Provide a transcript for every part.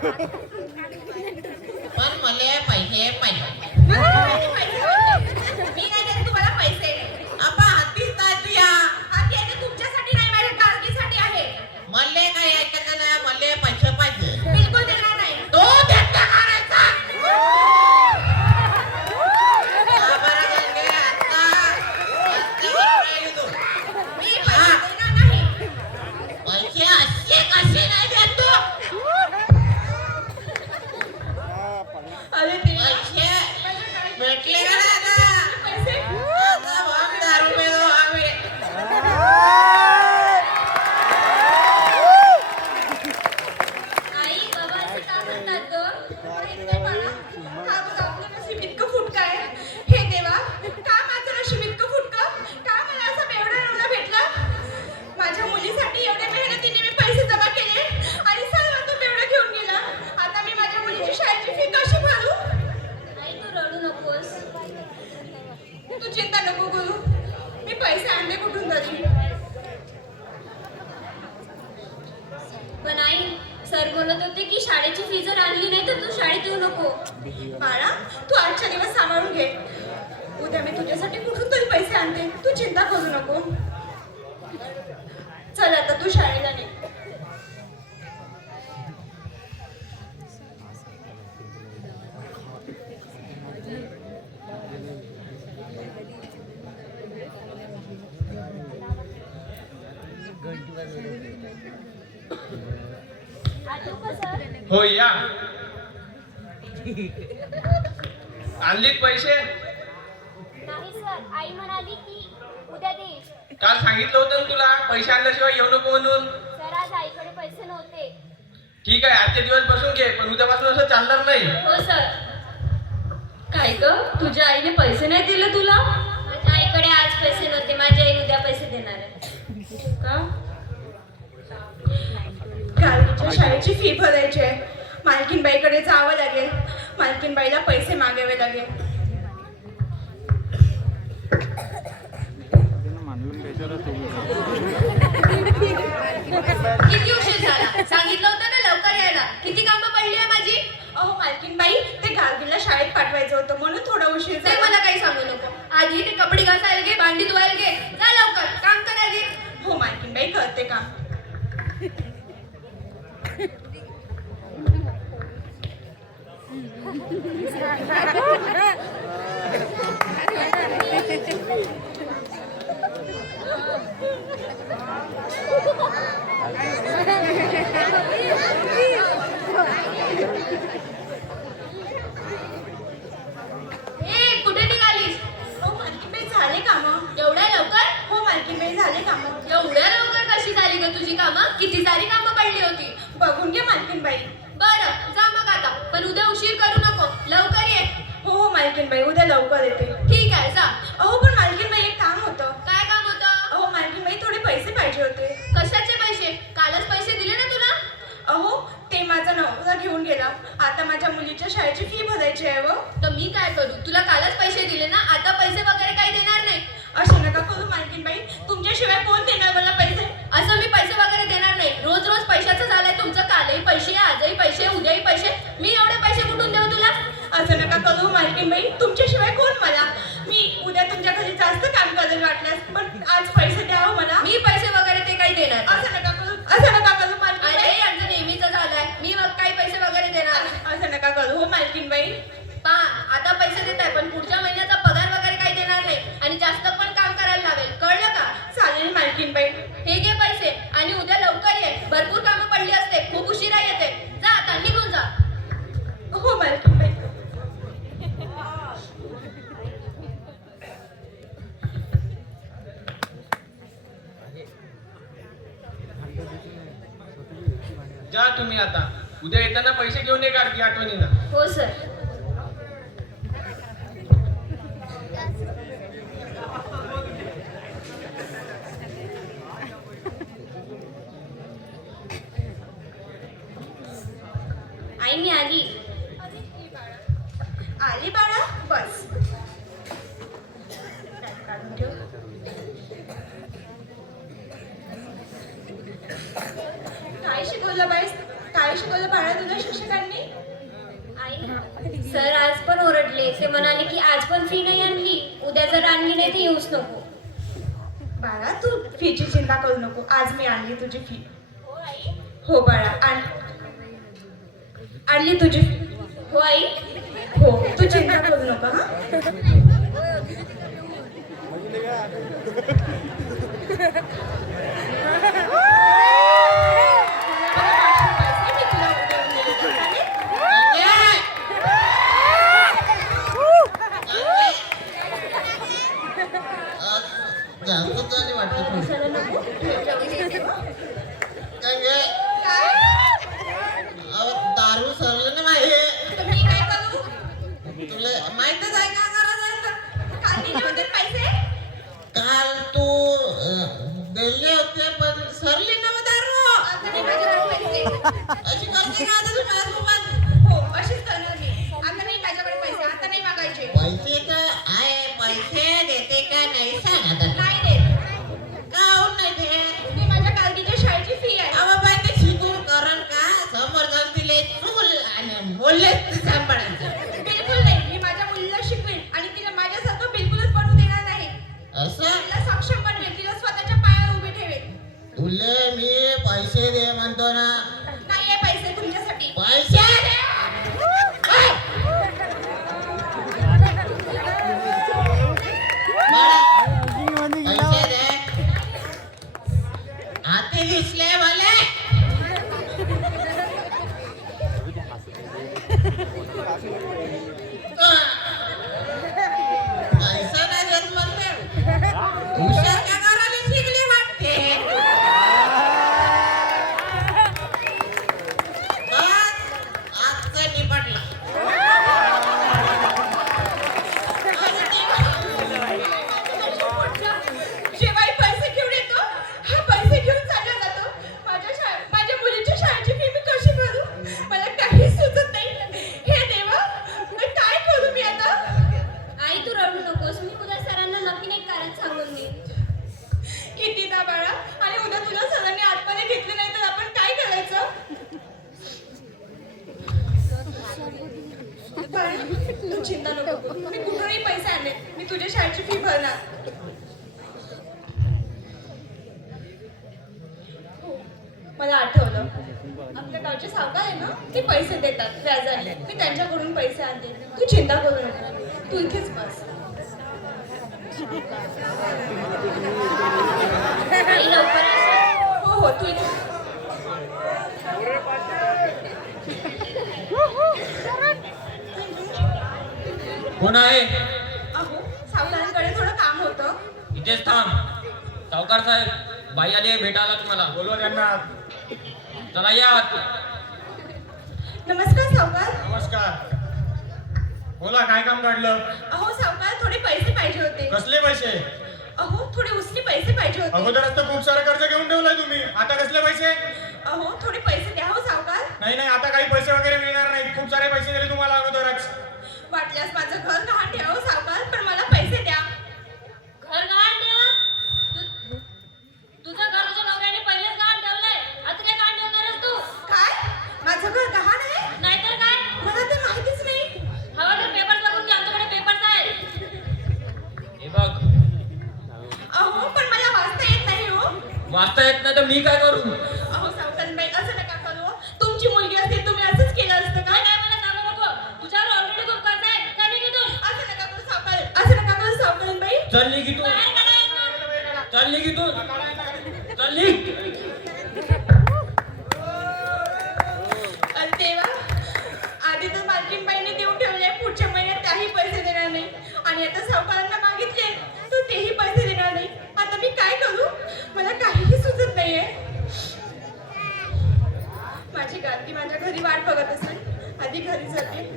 पण मला पैसे पाहिजे. मी नाही देत तुम्हाला पैसे. आपा हाती तात्या हाती आहे ते तुमच्यासाठी नाही, माझ्या गार्गीसाठी आहे. मले काय ऐकत नाही, मले पैसे पाहिजे. बिलकुल देणार नाही. तो देता करायचा. बरं गंगे, आता राहिली तू. मी पैसे देणार नाही. पैसे असे कसे नाही देत तू? अरे ते पैसे भेटले का नाही आता? पैसे आता भाग दारू पे दो आम्ही. आई बाबा असं का म्हणतात ग? माहित नाही मला. का बघ आपलं नशीब इतकं फुटकं आहे. हे देवा, का माझं नशीब इतकं फुटकं? का मला असा बेवडा नवरा भेटला? माझ्या मुलीसाठी एवढ्या मेहनतीने मी पैसे जमा केले आणि सर्व तो बेवडा घेऊन गेला. आता मी माझ्या मुलीची शाळेची फी कशी भरू? आई तू रडू नकोस. तू चिंता नको करू. मी पैसे आणले कुठून तरी. पण आई, सर बोलत होते की शाळेची फी जर आणली नाही तर तू शाळेत येऊ नको. बाळा, तू आजच्या दिवस सांभाळून घे. उद्या मी तुझ्यासाठी कुठून तरी पैसे आणते. तू चिंता करू नको. चल आता तू शाळेला नाही. आलो का सर? हो या. आणलीत पैसे? नाही सर, आई म्हणाली की उद्या देईल. काल सांगितलं होतं ना तुला पैसे आणल्याशिवाय येऊ नको म्हणून. सर आज आईकडे पैसे नव्हते. ठीक आहे, आजचे दिवस बसून घे, पण उद्यापासून असं चालणार नाही. हो सर. काय ग, तुझ्या आईने पैसे नाही दिले तुला? माझ्या आईकडे आज पैसे नव्हते. माझी आई उद्या पैसे देणार आहे. का? गार्गीच्या शाळेची फी भरायची आहे. मालकीनबाईकडे जावं लागेल. मालकीनबाईला पैसे मागावे लागेल. किती उशीर झाला? सांगितलं होतं ना लवकर यायला. किती कामं पडली आहे माझी? अहो मालकीनबाई, ते गार्गीला शाळेत पाठवायचं होतं म्हणून थोडा उशीर ते झाला. मला काही सांगू नको. आधी ते कपडे घासायला घे, भांडी धुवायला घे. जा लवकर, काम कर आधी. हो मालकीनबाई, करते काम. ए, कुठे निघालीस? हो मालकीनबाई, झाले कामं? एवढ्या लवकर? हो मालकीनबाई, झाले कामं. एवढ्या लवकर कशी झाली ग तुझी कामं? किती सारी कामं पडली होती. बघून घे मालकीनबाई. बरं, जा मग आता. पण उद्या उशीर करू नको. लवकर ये. हो हो मालकीनबाई, उद्या लवकर येते. ठीक आहे, जा. अहो पण मालकीनबाई, एक काम होतं. काय काम होतं? अहो मालकीनबाई, थोडे पैसे पाहिजे होते. कशाचे पैसे? कालच पैसे दिले ना तुला. अहो ते माझा नवरा घेऊन गेला. आता माझ्या मुलीच्या शाळेची फी भरायची आहे व. तर मी काय करू? तुला कालच पैसे दिले ना, आता पैसे वगैरे काही देणार नाही. असं नका करू मालकीनबाई. तुमच्याशिवाय कोण देणार मला पैसे? असं मी पैसे वगैरे देणार नाही. रोज रोज पैशाचं झालंय तुमचं. कालही पैसे, आजही पैसे, उद्याही पैसे. मी एवढे पैसे कुठून देऊ तुला? असं नका करू मालकीनबाई. तुमच्याशिवाय कोण मला? मी उद्या तुमच्या घरी जास्त काम करेल वाटल्यास, पण आज पैसे द्यावं मला. मी पैसे वगैरे ते काही देणार नाही. असं नका करू, असं नका करू अरे मालकीनबाई. यांचं नेहमीच झालंय. मी मग काही पैसे वगैरे देणार नाही. असं नका करू हो मालकीनबाई. आता पैसे देत आहे, पण पुढच्या महिन्याचा पगार वगैरे काही देणार नाही. आणि जास्त पण काम करायला लावेल. कळलं का? चालेल मालकीनबाई. हे घे पैसे आणि उद्या लवकर ये. भरपूर कामं पडली असते. खूप उशिरा येते. जा आता, निघून जा. हो मालकीनबाई. जा तुम्ही आता. उद्या येताना पैसे घेऊन ये गाडगी आठवणीनं. हो सर. आई मी आली. आली बाळा, बस. काढून ठेव. काय शिकवलं बाईस? काय शिकवलं बाळा तुला शिक्षकांनी? आई सर आज पण ओरडले. ते म्हणाले की आज पण फी नाही आणली, उद्या जर आणली नाही तर येऊच नको. बाळा तू फीची चिंता करू नको, आज मी आणली तुझी फी. हो आई. हो बाळा आणली तुझी फी. हो आई. हो तू चिंता करू नको हा. मी तुला उद्या देते, चालेल? जास्त झाली वाटतं थोडी. कशाला नको? गंगे, काय? अहो, दारू सरलं ना माही. तर मी काय करू? तुला माहितच आहे का गरज आहे तर. काल दिले होते ना पैसे? काल तू दिले होते पण सरली ना मग दारू. आता नाही माझ्याकडे पैसे. अशी करते का आता तू माझ्यासोबत? हो अशीच करणार मी. आता नाही माझ्याकडे पैसे, आता नाही मागायचे. पैसे तर आहे, पैसे देते का नाही सांग आता. नाही देत. काहून नाही देत? मी माझ्या कालगीच्या शाळेची फी आहे. अहो बाई ते शिकून करल का? समोर जाऊन तिले चूल आणि बोललेच ते सांभाळायचं. बिलकुल नाही. मी माझ्या मुलीला शिकवेन आणि तिला माझ्यासारखं बिलकुलच बनवू देणार नाही. असं तिला सक्षम बनवेन, तिला स्वतःच्या पायावर उभी ठेवेन. तुले मी पैसे दे म्हणतो ना. नाहीये पैसे तुमच्यासाठी. पैसे दे. ओय! बाळा, पैसे दे. हाती दिसले मला. पैसा नाही देत म्हणते. हुशार का करायला शिकले वाटते. बस, आजचं निपटलं. जेव्हाही पैसे घेऊन येतो, हा पैसे घेऊन चालला जातो. माझ्या मुलीच्या शाळेची फी मी कशी भरू? मला काही सुचत नाही. हे देवा, मी काय करू मी आता? आई तू रडू नकोस. मी उद्या सरांना नक्की एक कारण सांगून देईन. कितीदा बाळा? आणि उद्या तुला सरांनी आतमध्ये घेतले नाही तर आपण काय करायचं? बाळा, तू चिंता नको करू. मी कुठूनही पैसे आणले, मी तुझ्या शाळेची फी भरणार. हो, मला आठवलं. आपल्या गावचे सावकार आहे ना, ते पैसे देतात व्याजाने. मी त्यांच्याकडून पैसे आणते. तू चिंता करू नको, तू इथेच बस. आई लवकर ये. हो हो तू इथे. कोण आहे? अहो सावकारांकडे थोडं काम होतं. इथेच थांब. सावकार साहेब, बाई आली आहे भेटायला तुम्हाला. बोलवा त्यांना. चला या आत. नमस्कार सावकार. नमस्कार. बोला काय काम काढलं? अहो सावकार थोडे पैसे पाहिजे होते. कसले पैसे? अहो थोडे उसने पैसे पाहिजे होते. अगोदरच तर खूप सारं कर्ज घेऊन ठेवलंय तुम्ही. आता कसले पैसे? अहो थोडे पैसे द्या हो सावकार. नाही नाही, आता काही पैसे वगैरे मिळणार नाहीत. खूप सारे पैसे दिले तुम्हाला अगोदरच. वाटल्यास माझं घर गहाण ठेवा हो सावकार, पण मला पैसे द्या. घर गहाण ठेवा? तुझं घर तुझ्या नवऱ्याने पहिलेच गहाण ठेवलंय. आता काय गहाण ठेवणारच तू? काय? माझं घर गहाण आहे? नाहीतर काय? मला ते माहितीच नाही. हवं तर पेपर बघून की आमच्याकडे पेपर्स आहेत. हे बघ, अहो पण मला वाचता येत नाही हो. वाचता येत नाही तर मी काय करू? अहो सावकारबाई असं नका करू हो. तुमची मुलगी असते तुम्ही असंच केलं असतं का? काय मला सांगू नको. तुझ्यावर ऑलरेडी खूप कर्ज आहे. चल निघ इथून. असं नका करू सावकार, असं नका करू सावकारबाई. चल निघ इथून. बाहेर काढा यांना. चल निघ इथून. चल निघ. अरे देवा, आधी तर मालकीनबाईंनी देऊन ठेवले, पुढच्या महिन्यात त्याही पैसे देणार नाही. आणि आता सावकारांना मागितले तर तेही पैसे देणार नाही. आता मी काय करू? मला काहीही सुचत नाहीये. माझी गाती माझ्या घरी वाट बघत असेल. आधी घरी जाते.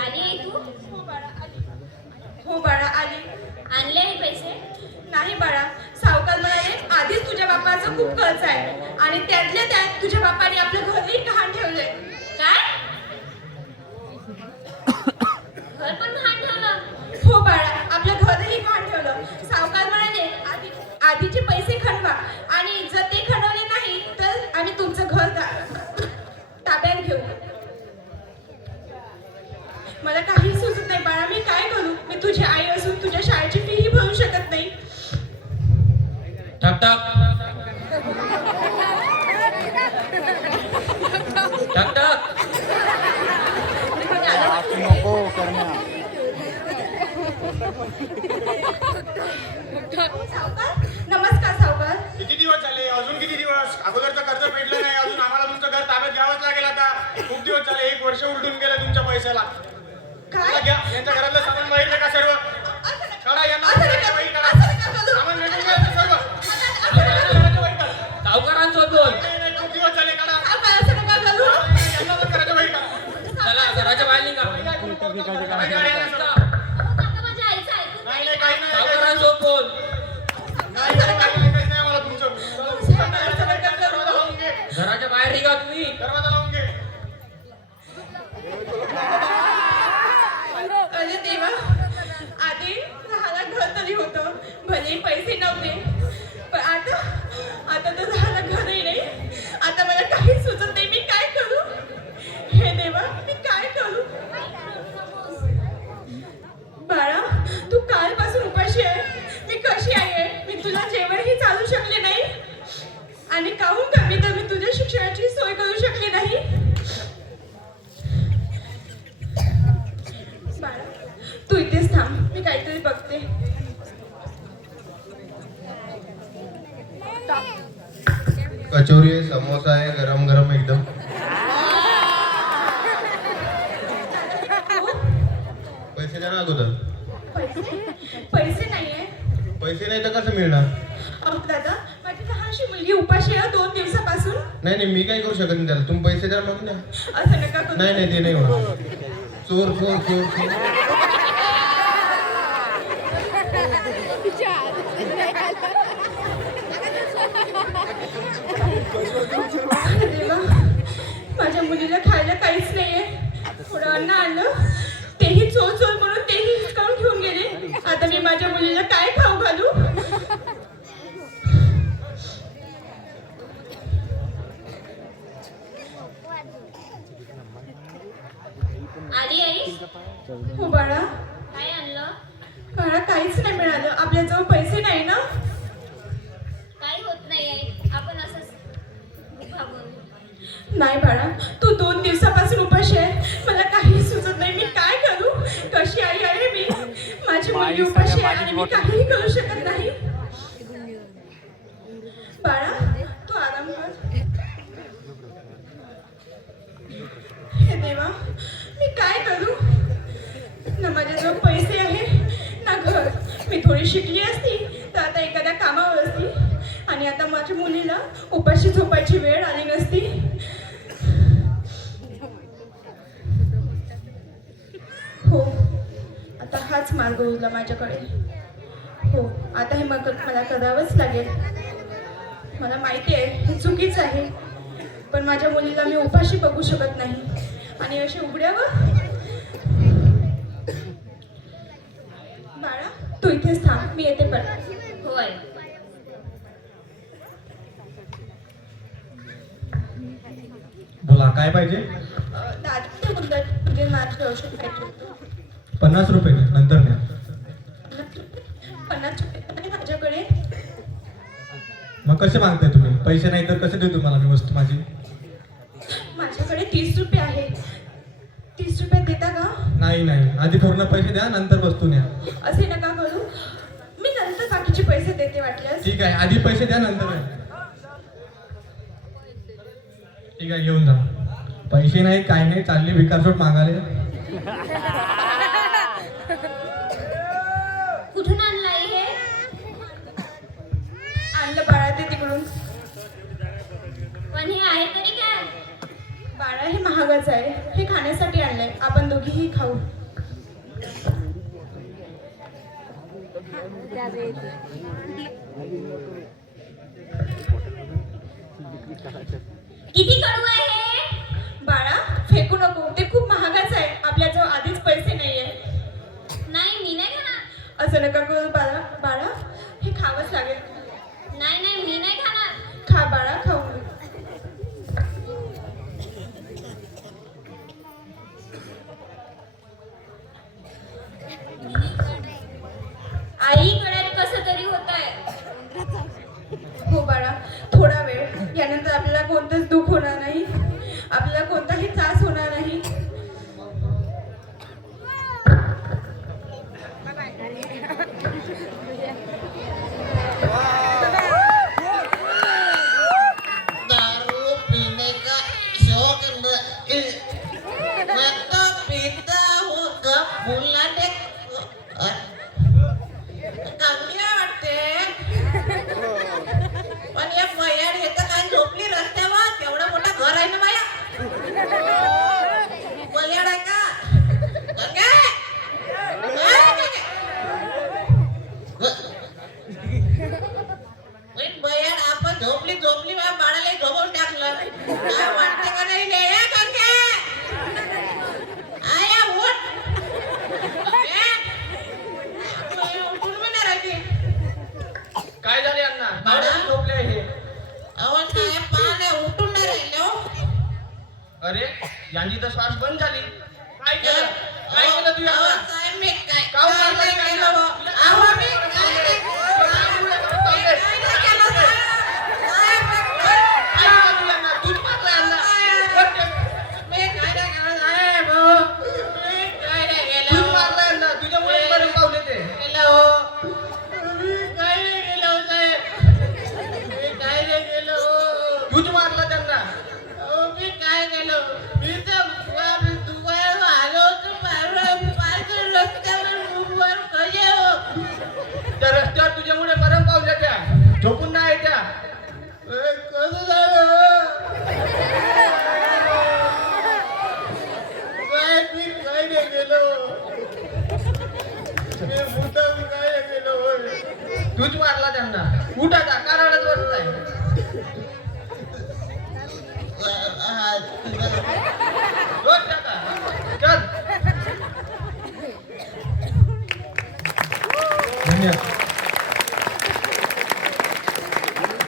आली आई तू? हो बाळा आली. हो बाळा आली. आणले हे पैसे? नाही बाळा, सावकार म्हणाले आधीच तुझ्या बापाचं खूप कर्ज आहे आणि त्यातल्या त्यात तुझ्या बापाने आपलं घरही गहाण ठेवलंय. काय? घर पण गहाण ठेवलं? हो बाळा, आपलं घरही गहाण ठेवलं. सावकार म्हणाले आधीचे पैसे खंडवा आणि जर ते खंडवले नाही तर आम्ही तुमचं घर ताब्यात घेऊ. मला काही सुचत नाही बाळा, मी काय करू? मी तुझी आई असून तुझ्या शाळेची फीही भरू शकत नाही. ठक ठक ठक ठक. नको करण्या. सावकार नमस्कार. सावकार किती दिवस झाले? अजून किती दिवस? अगोदरचं कर्ज फेडलं नाही, अजून आम्हाला तुमचं घर ताब्यात घ्यावंच लागेल. आता खूप दिवस झाले, 1 वर्ष उलटून गेलं तुमच्या पैशाला. काय घ्या, यांच्या घरातलं सामान बाहेर का सर्व काढा, यांना असं नका- घराच्या बाहेर काढा. असं नका करू. सामान भेटून घ्या सर्व. घराच्या बाहेर काढा. सावकारांसोबत बोल. नाही, खूप दिवस झाले, काढा. सावकार असं नका करू. यांना पण घराच्या बाहेर काढा. चला घराच्या बाहेर निघा. बाहेर काढा यांना सर्व. आता माझ्या आईचं ऐकून नाही, काही नाही. सावकारांसोबत बोल. काही ऐकायचं नाही आम्हाला तुमचं. दरवाजा लावून घे. घराच्या बाहेर निघा तुम्ही. दरवाजा लावून घे. अरे देवा, आधी राहायला घर तरी होतं, भले पैसे नव्हते, पण आता तर राहायला घरही नाही. आता मला काही सुचत नाही, मी काय करू? हे देवा, मी काय करू? बाळा, तू कालपासून उपाशी आहे. मी कशी आहे? मी तुला जेवणही चालू शकले नाही आणि काहून कमी तर मी तुझ्या शिक्षणाची सोय करू शकले नाही. बाळा, तू इथेच थांब, मी काहीतरी बघते. कचोरी आहे, समोसा आहे, गरम गरम एकदम. पैसे द्या ना अगोदर. पैसे नाहीये. पैसे नाही तर कसं मिळणार? अहो दादा, माझी लहानशी मुलगी उपाशी आहे 2 दिवसापासून. नाही नाही, मी काही करू शकत नाही त्याला. तुम्ही पैसे द्या मग ना. असं नका करू. नाही नाही, ते नाही होणार. चोर चोर चोर चोर. अरे देवा, माझ्या मुलीला खायला काहीच नाहीये. थोडं अन्न आणलं, तेही चोर चोर म्हणून तेही हिसकावून घेऊन गेले. आता मी माझ्या मुलीला काय खाऊ घालू? आली आई हो बाळा. काय आणलं? बाळा, काहीच नाही मिळालं. आपल्याजवळ पैसे नाही ना. काही होत नाही आई, आपण असंच भागून. नाही बाळा, तू 2 दिवसापासून उपाशी आहे. मला काही सुचत नाही, मी काय करू? कशी आई आहे मी? माझी मुलगी उपाशी आहे आणि मी काहीही करू शकत नाही. बाळा, तू आराम कर. हे देवा, मी काय करू? ना माझ्याजवळ पैसे आहे ना घर. मी थोडी शिकली असती तर आता एखाद्या कामावर असती आणि आता माझ्या मुलीला उपाशी झोपायची वेळ आली नसती. हो, आता हाच मार्ग उरला माझ्याकडे. हो, आता हे मला करावंच लागेल. मला माहिती आहे हे चुकीचं आहे, पण माझ्या मुलीला मी उपाशी बघू शकत नाही. आणि अशी उघड्यावर. बाळा, तू इथेच थांब, मी येते पण. होय. बोला, काय पाहिजे? दादा मुद्दा तुझे माझे औषध पाहिजे होतं. 50 रुपये नंतर द्या. 50 रुपये नाही माझ्याकडे. मग कसे मागताय तुम्ही? पैसे नाही तर कसे देऊ तुम्हाला मी वस्तू माझी? माझ्याकडे 30 रुपये आहेत. 30 रुपये देता का? नाही नाही, आधी पूर्ण पैसे द्या, नंतर वस्तू न्या. असे नका करू, मी नंतर बाकीचे पैसे देते वाटल्यास. ठीक आहे, आधी पैसे द्या, नंतर द्या. ठीक आहे, घेऊन जा. पैसे नाही, काय नाही, चालली भिकारचोट मागायला. कुठून आणलंय हे? आणलं बाळा ते तिकडून. पण हे आहे तरी काय? बाळा, हे महागच आहे. हे खाण्यासाठी आणलंय, आपण दोघीही खाऊ. किती कडू आहे हे? बाळा, फेकू नको, ते खूप महागच आहे. आपल्याजवळ आधीच पैसे नाहीये. नाही, मी नाही घेणार. असं नका करू बाळा बाळा हे खावंच लागेल. नाही नाही मी नाही खाणार. खा बाळा खाऊ. आई गळ्यात कसं तरी होत आहे. हो बाळा थोडा वेळ यानंतर आपल्याला कोणतंच दुःख होणार नाही. आपल्याला कोणताही त्रास होणार नाही. दारू पीने का शौक मैं तो पीता हूँ कब बुलाने चांगली वाटते पण एक वयाड येतं काय झोपली रस्त्यावर केवढं मोठं घर आहे ना माया वयाड आहे का गंगे? बयाड आपण झोपली माझ्या बाळाला झोपून टाकलं काय वाटतं का नाही रे गंगे? आया उठ उठून पण नाही राहते. काय झाले अण्णा बाळा? गाड्यात झोपले हे अहो साहेब पाहणे उठून नाही राहिले हो. अरे यांची तर श्वास बंद झाली. काय केलं काय केलं तू अहो यांना? साहेब मी काय काहून मारलं नाही यांना? केलं हो. अहो मी काय नाही केलं. काय नाही केलं साहेब. साहेब मी काय- काय केलं तू यांना? तूच मारलं यांना. कोण ते? मी काय नाही केलं साहेब हो. मी काय नाही केलं तूच हो. मारलं यांना. तुझ्यामुळे मरून पावले ते. केलं हो. मी काय नाही केलं हो साहेब. मी काय नाही केलं हो. तूच मारलं त्यांना. अहो मी काय केलं मी तर दुकानावर आलो होतो पायथ्यावर रस्त्यावर मुंबईवर कसे हो. त्या रस्त्यावर तुझ्यामुळे मरण पावल्या त्या झोपून नाही त्या. कसं झालं काय मी काय नाही केलं मी मुद्दाम काय नाही केलं तूच मारला त्यांना. उठ आता कानाडच बसताय. रोज आता चल. धन्यवाद.